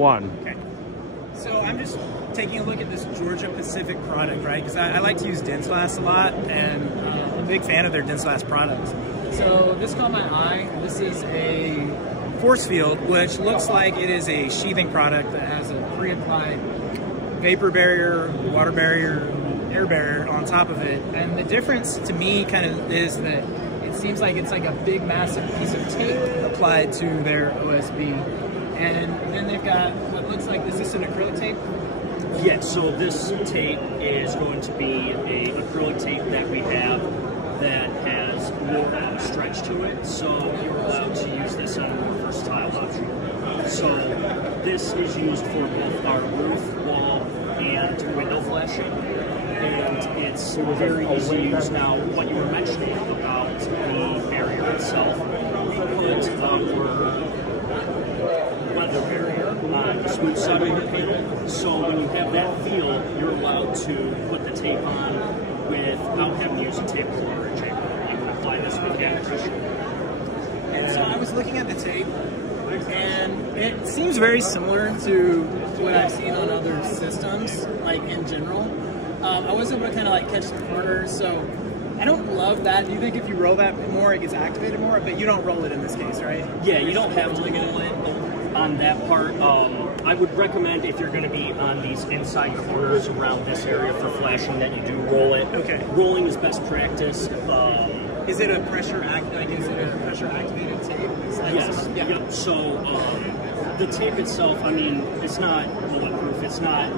one. Okay. So I'm just taking a look at this Georgia Pacific product, right? Because I like to use Denslast a lot, and I'm a big fan of their Denslast products. So this caught my eye. This is a force field, which looks like it is a sheathing product that has a pre-applied vapor barrier, water barrier, air barrier on top of it. And the difference to me kind of is that it seems like it's like a big massive piece of tape applied to their OSB. And then they've got what looks like, is this an acrylic tape? Yeah, so this tape is going to be a acrylic tape that we have that has more stretch to it, so you're allowed to use this on a more versatile option. So this is used for both our roof, wall, and window flashing, and it's very easy to use. Now, what you were mentioning about the barrier itself, we put our weather barrier on the smooth side of the panel, so when you have that feel, you're allowed to put the tape on without having to use a tape puller or chamber. You can apply this with hand pressure. And so I was looking at the tape, and it seems very similar to what I've seen on other systems, like in general. I was able to kind of like catch the corners, so I don't love that. Do you think if you roll that more, it gets activated more? But you don't roll it in this case, right? Yeah, you don't have to roll it on that part. I would recommend if you're going to be on these inside corners around this area for flashing that you do roll it. Okay. Rolling is best practice. Is it a pressure activated tape? Yes. Yeah. Yep. So the tape itself, I mean, it's not bulletproof. It's not.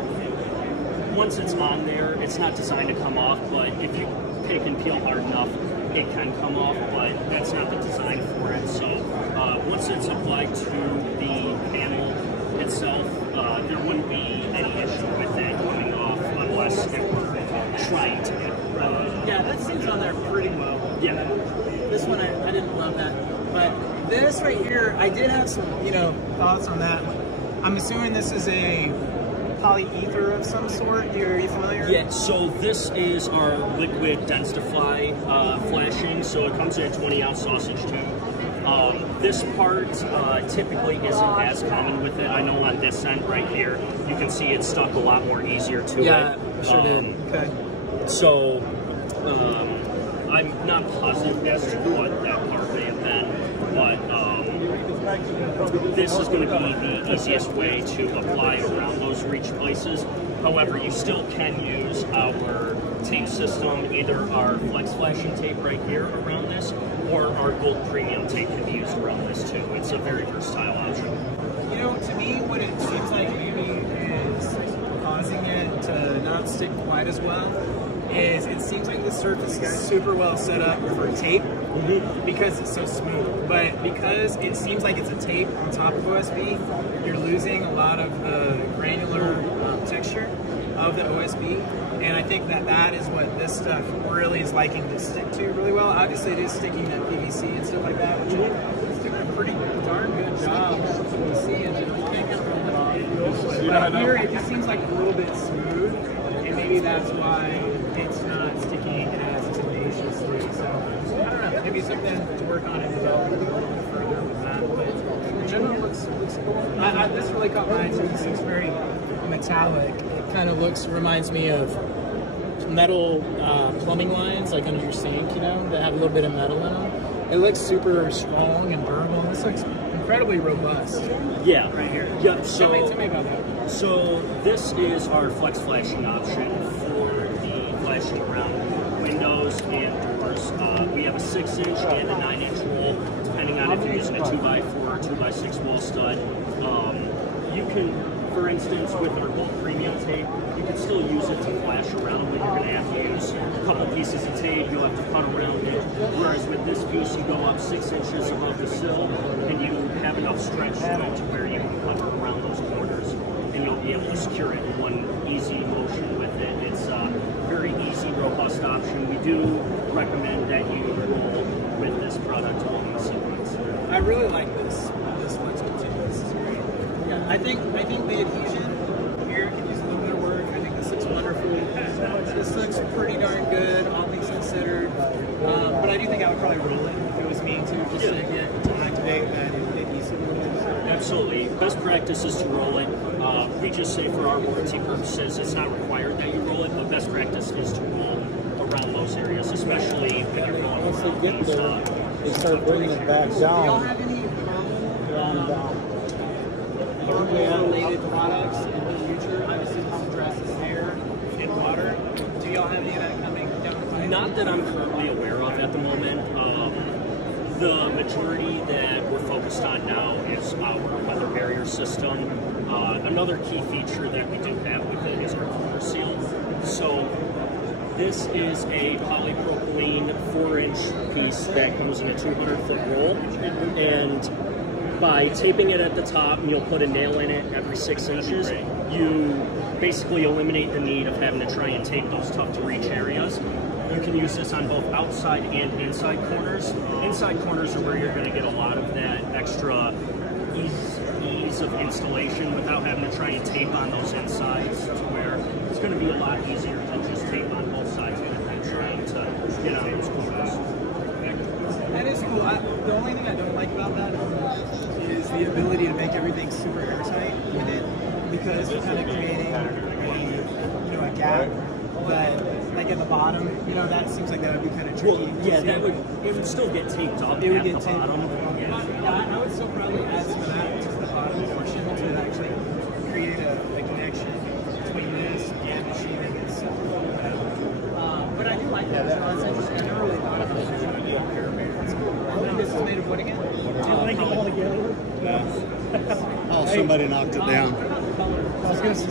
Once it's on there, it's not designed to come off. But if you pick and peel hard enough, it can come off. But that's not the design for it. So once it's applied to the panel itself, there wouldn't be any issue with it coming off unless it were trying to get. Yeah, that seems on there pretty well. Yeah. This one, I didn't love that. But this right here, I did have some, thoughts on that. I'm assuming this is a polyether of some sort. Are you familiar? Yeah, so this is our liquid Densify flashing. So it comes in a 20-ounce sausage tube. This part typically isn't as common with it. I know on this end right here, you can see it's stuck a lot more easier to it. Yeah, sure did. Okay. So I'm not positive as to what that part may have been, but this is going to be the easiest way to apply around those reach places. However, you still can use our tape system, either our flex flashing tape right here around this, or our gold premium tape can be used around this too. It's a very versatile option. To me, what it seems like maybe is causing it to not stick quite as well is it seems like the surface is super well set up for tape because it's so smooth. But because it seems like it's a tape on top of OSB, you're losing a lot of the granular texture of the OSB. And I think that is what this stuff really is liking to stick to really well. Obviously, it is sticking to PVC and stuff like that, which is doing a pretty darn good job of PVC, and you can't get rid of it all. But here, it just seems like a little bit smooth, and maybe that's why it's not sticking as tenaciously. So, I don't know, maybe something to work on and develop a little bit further with that. But in general, it looks cool. This really caught my eye too. This looks very metallic. It kind of reminds me of metal plumbing lines, like under your sink, that have a little bit of metal in them. It looks super strong and durable. This looks incredibly robust. Yeah. Right here. Yep. So, tell me about that. So this is our flex flashing option for the flashing around windows and doors. We have a 6-inch and a 9-inch roll, depending on if you're using a 2x4 or 2x6 wall stud. You can, for instance, with our gold premium tape, you can still use it to flash around, but you're going to have to use a couple pieces of tape. You'll have to cut around it. Whereas with this piece, you go up 6 inches above the sill, and you have enough stretch to it to where you can cover around those corners, and you'll be able to secure it in one easy motion with it. It's a very easy, robust option. We do recommend that you roll with this product along the sequence. I really like this flexible tape. This is great. Yeah, I think the adhesion here can use a little bit of work. I think this looks wonderful. This looks pretty darn good, all things considered. But I do think I would probably roll it if it was me too, just to activate that adhesive. absolutely. Best practice is to roll it. We just say for our warranty purposes, it's not required that you roll it, but best practice is to roll around those areas, especially when you're going Once they around get these, there, they start bringing it back Do y'all down. have any Down. thermal-related products in the future? Obviously, this addresses air and water. Do y'all have any of that coming down the pipe? Not that I'm currently aware of at the moment. The majority that we're focused on now is our weather barrier system. Another key feature that we do have with it is our corner seal. So this is a polypropylene 4-inch piece that goes in a 200-foot roll, and by taping it at the top, and you'll put a nail in it every 6 inches, you basically eliminate the need of having to try and tape those tough to reach areas. You can use this on both outside and inside corners. Inside corners are where you're going to get a lot of that extra ease of installation without having to try and tape on those insides, to where it's going to be a lot easier to just tape on both sides than trying to get on those corners. That is cool. The only thing I don't like about that is the ability to make everything super airtight with it, because you're kind of creating a gap. But like at the bottom, that seems like that would be kind of tricky. Well, yeah, it would still get taped up It would at get the taped bottom. Yeah, I would still probably add some of that to the bottom portion to actually create a connection between this and the sheathing itself. But I do like that. That's interesting. I never really thought of this as a pair. It's cool. I think this is made of wood again. Do you like it all together? Yeah. Oh, somebody knocked it down. I was going to say,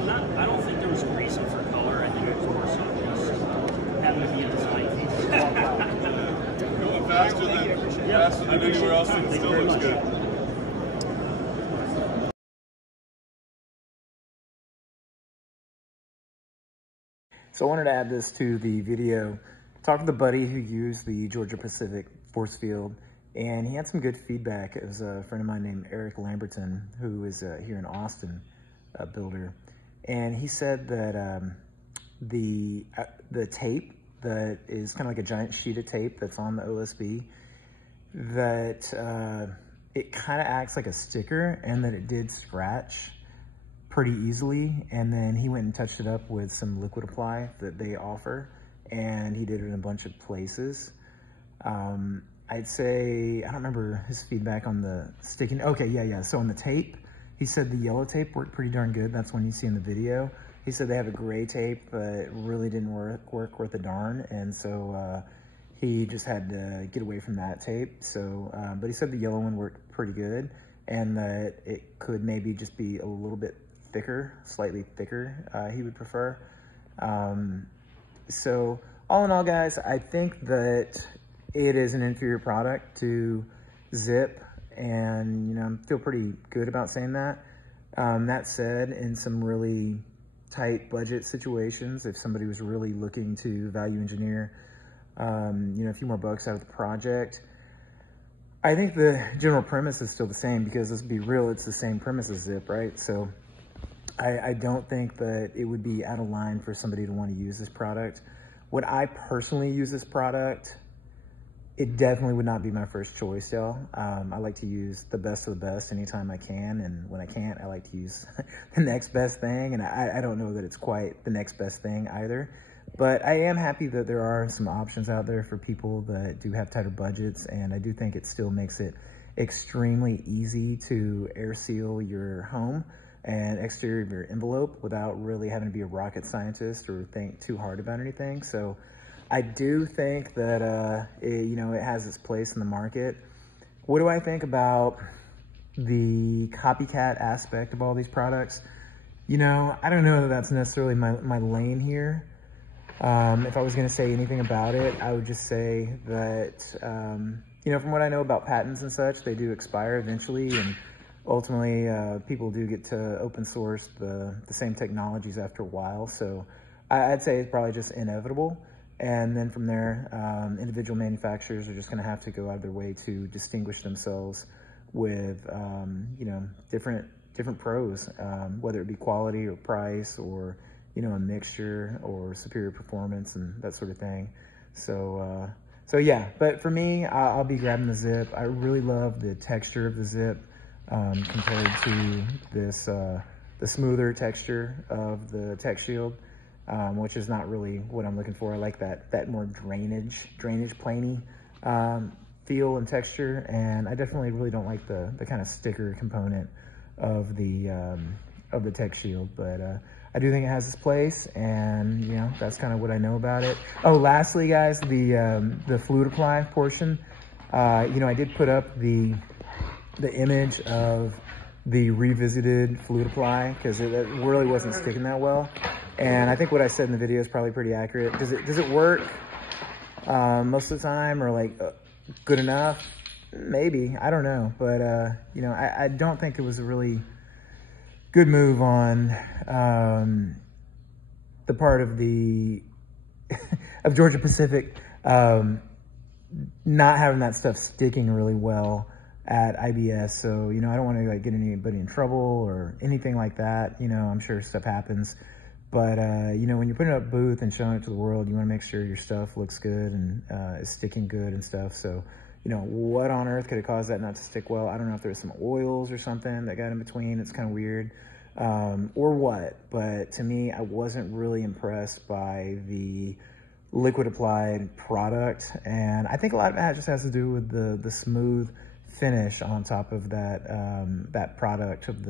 I don't think there was a reason for color. I think it was more so just having to be a design feature. Going faster than anywhere else, and it still looks good. So I wanted to add this to the video. Talked with a buddy who used the Georgia Pacific force field, and he had some good feedback. It was a friend of mine named Eric Lamberton, who is here in Austin, a builder. And he said that the tape that is kind of like a giant sheet of tape that's on the OSB, that it kind of acts like a sticker, and that it did scratch pretty easily. And then he went and touched it up with some liquid apply that they offer, and he did it in a bunch of places. I'd say, I don't remember his feedback on the sticking. Okay, yeah. So on the tape, he said the yellow tape worked pretty darn good. That's one you see in the video. He said they have a gray tape, but it really didn't work worth a darn. And so he just had to get away from that tape. So, but he said the yellow one worked pretty good, and that it could maybe just be a little bit thicker, slightly thicker, he would prefer. So all in all, guys, I think that it is an inferior product to Zip, and I feel pretty good about saying that. That said, in some really tight budget situations, if somebody was really looking to value engineer a few more bucks out of the project, I think the general premise is still the same, because let's be real, it's the same premise as Zip, right? So I don't think that it would be out of line for somebody to want to use this product. Would I personally use this product? It definitely would not be my first choice, y'all. I like to use the best of the best anytime I can, and when I can't, I like to use the next best thing, and I don't know that it's quite the next best thing either. But I am happy that there are some options out there for people that do have tighter budgets, and I do think it still makes it extremely easy to air seal your home and exterior of your envelope without really having to be a rocket scientist or think too hard about anything. So I do think that it has its place in the market. What do I think about the copycat aspect of all these products? I don't know that that's necessarily my lane here. If I was going to say anything about it, I would just say that from what I know about patents and such, they do expire eventually, and ultimately people do get to open source the same technologies after a while. So I'd say it's probably just inevitable. And then from there, individual manufacturers are just going to have to go out of their way to distinguish themselves with, different pros, whether it be quality or price or, a mixture or superior performance and that sort of thing. So So yeah, but for me, I'll be grabbing the Zip. I really love the texture of the Zip compared to this, the smoother texture of the Tech Shield, which is not really what I'm looking for. I like that more drainage planey feel and texture, and I definitely really don't like the kind of sticker component of the Tech Shield, but I do think it has its place, and you know, that's kind of what I know about it. Oh, lastly, guys, the fluid apply portion. You know, I did put up the image of the revisited fluid apply because it really wasn't sticking that well, and I think what I said in the video is probably pretty accurate. Does it work most of the time, or like good enough? Maybe, I don't know, but you know, I don't think it was a really good move on the part of the of Georgia Pacific not having that stuff sticking really well at IBS. So, you know, I don't want to like get anybody in trouble or anything like that. You know, I'm sure stuff happens, but you know, when you're putting up booth and showing it to the world, you want to make sure your stuff looks good and is sticking good and stuff. So, you know, what on earth could have caused that not to stick well? I don't know if there was some oils or something that got in between. It's kind of weird, or what. But to me, I wasn't really impressed by the liquid applied product, and I think a lot of that just has to do with the smooth finish on top of that that product of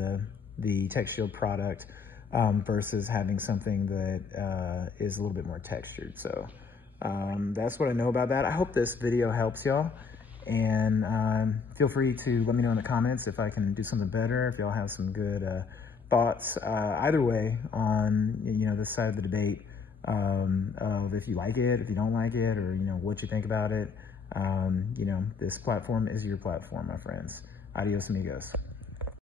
the Tech Shield product versus having something that is a little bit more textured. So that's what I know about that. I hope this video helps y'all, and feel free to let me know in the comments if I can do something better, if y'all have some good thoughts either way on, you know, this side of the debate of if you like it, if you don't like it, or, you know, what you think about it. You know, this platform is your platform, my friends. Adios, amigos.